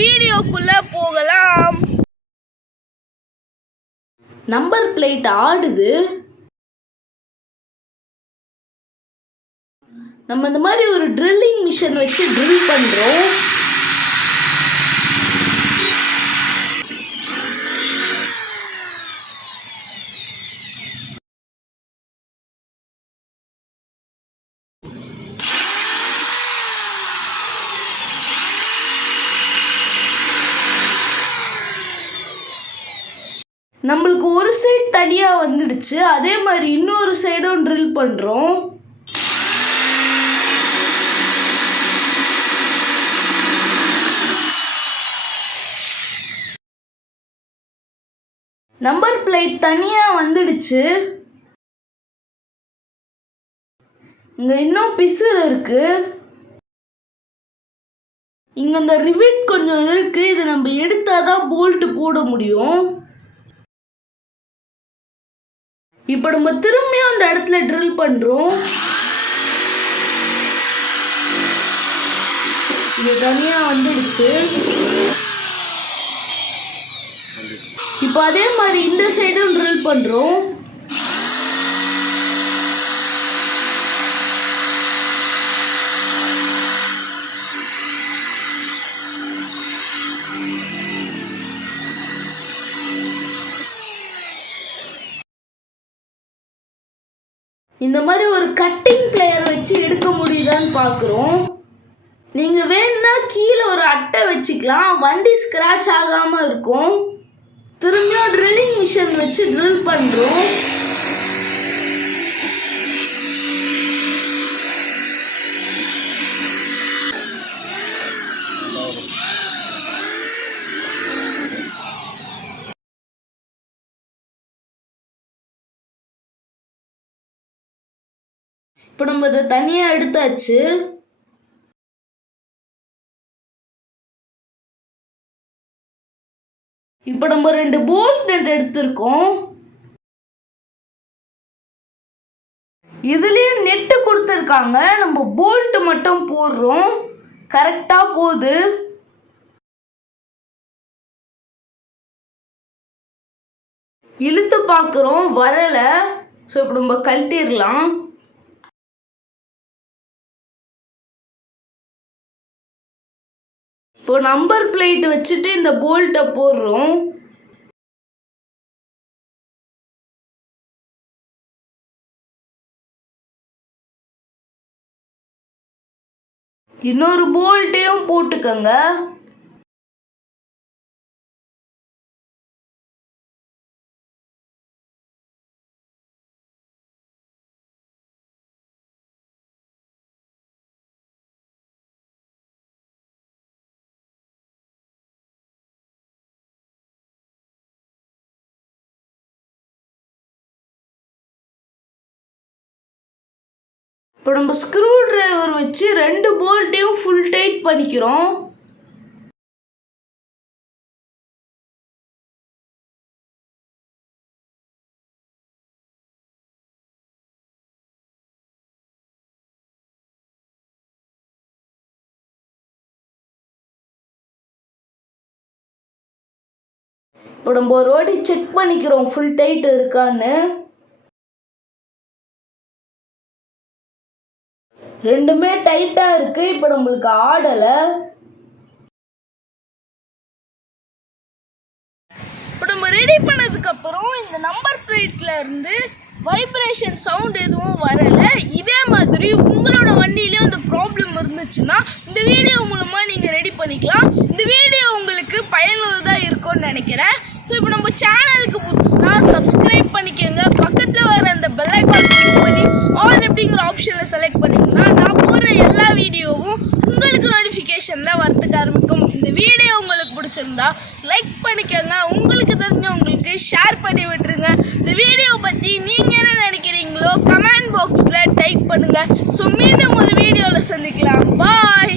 வீடியோக்குள்ள போகலாம். Number plate ஆடுது. நம்ம இந்த மாதிரி ஒரு ட்ரில்லிங் மிஷின் வச்சு ட்ரில் பண்றோம். நம்மளுக்கு ஒரு சைடு தனியாக வந்துடுச்சு. அதே மாதிரி இன்னொரு சைடும் ட்ரில் பண்ணுறோம். நம்பர் பிளேட் தனியாக வந்துடுச்சு. இங்கே இன்னும் பிசுறு இருக்கு. இங்கே இந்த ரிவிட் கொஞ்சம் இருக்கு. இதை நம்ம எடுத்தாதான் போல்ட் போட முடியும். இப்போ நம்ம திரும்பியும் அந்த இடத்துல ட்ரில் பண்ணுறோம். இது தனியாக வந்துடுச்சு. இப்போ அதே மாதிரி இந்த சைடும் ட்ரில் பண்ணுறோம். இந்த மாதிரி ஒரு கட்டிங் பிளேயர் வச்சு எடுக்க முடியுதான்னு பார்க்குறோம். நீங்கள் வேணும்னா கீழே ஒரு அட்டை வச்சுக்கலாம். வண்டி ஸ்க்ராட்ச் ஆகாமல் இருக்கும். திரும்பியும் ட்ரில்லிங் மிஷின் வச்சு ட்ரில் பண்ணுறோம். இப்போ நம்ம இதை தனியாக எடுத்தாச்சு. இப்போ நம்ம 2 போல்ட் நட் எடுத்திருக்கோம். இதுலயே நெட்டு கொடுத்துருக்காங்க. நம்ம போல்ட் மட்டும் போடுறோம். கரெக்டா போகுது. இழுத்து பார்க்குறோம், வரல. ஸோ இப்போ நம்ம கழட்டிடலாம். இப்போ நம்பர் பிளேட் வச்சுட்டு இந்த போல்ட்டை போடுறோம். இன்னொரு போல்ட்டையும் போட்டுக்கங்க. இப்போ நம்ம ஸ்க்ரூ டிரைவர் வச்சு 2 போல்ட்டையும் ஃபுல் டைட் பண்ணிக்கிறோம். இப்போ நம்ம ஒரு வாட்டி செக் பண்ணிக்கிறோம் ஃபுல் டைட் இருக்கான்னு. ரெண்டுமே டைட்டாக இருக்கு. இப்போ நம்மளுக்கு ஆடலை. இப்போ நம்ம ரெடி பண்ணதுக்கப்புறம் இந்த நம்பர் பிளேட்ல இருந்து வைப்ரேஷன் சவுண்ட் எதுவும் வரலை. இதே மாதிரி உங்களோட வண்டியிலையும் இந்த ப்ராப்ளம் இருந்துச்சுன்னா இந்த வீடியோ மூலமாக நீங்கள் ரெடி பண்ணிக்கலாம். இந்த வீடியோ உங்களுக்கு பயனுள்ளதாக இருக்கும்னு நினைக்கிறேன். ஸோ இப்போ நம்ம சேனலுக்கு புதுசுனா சப்ஸ்கிரைப் பண்ணிக்கோங்க. பக்கத்தில் வர அந்த பெல் ஐகான் கிளிக் பண்ணி ஆல் அப்படிங்கிற ஆப்ஷனில் செலக்ட் பண்ணிங்கன்னா நான் போடுற எல்லா வீடியோவும் உங்களுக்கு நோட்டிஃபிகேஷனில் வரத்துக்கு ஆரம்பிக்கும். இந்த வீடியோ உங்களுக்கு பிடிச்சிருந்தா லைக் பண்ணிக்கோங்க. உங்களுக்கு தெரிஞ்சவங்களுக்கு ஷேர் பண்ணி விட்டுருங்க. இந்த வீடியோ பற்றி நீங்கள் என்ன நினைக்கிறீங்களோ கமெண்ட் பாக்ஸில் டைப் பண்ணுங்கள். ஸோ மீண்டும் ஒரு வீடியோவில் சந்திக்கலாம். பாய்.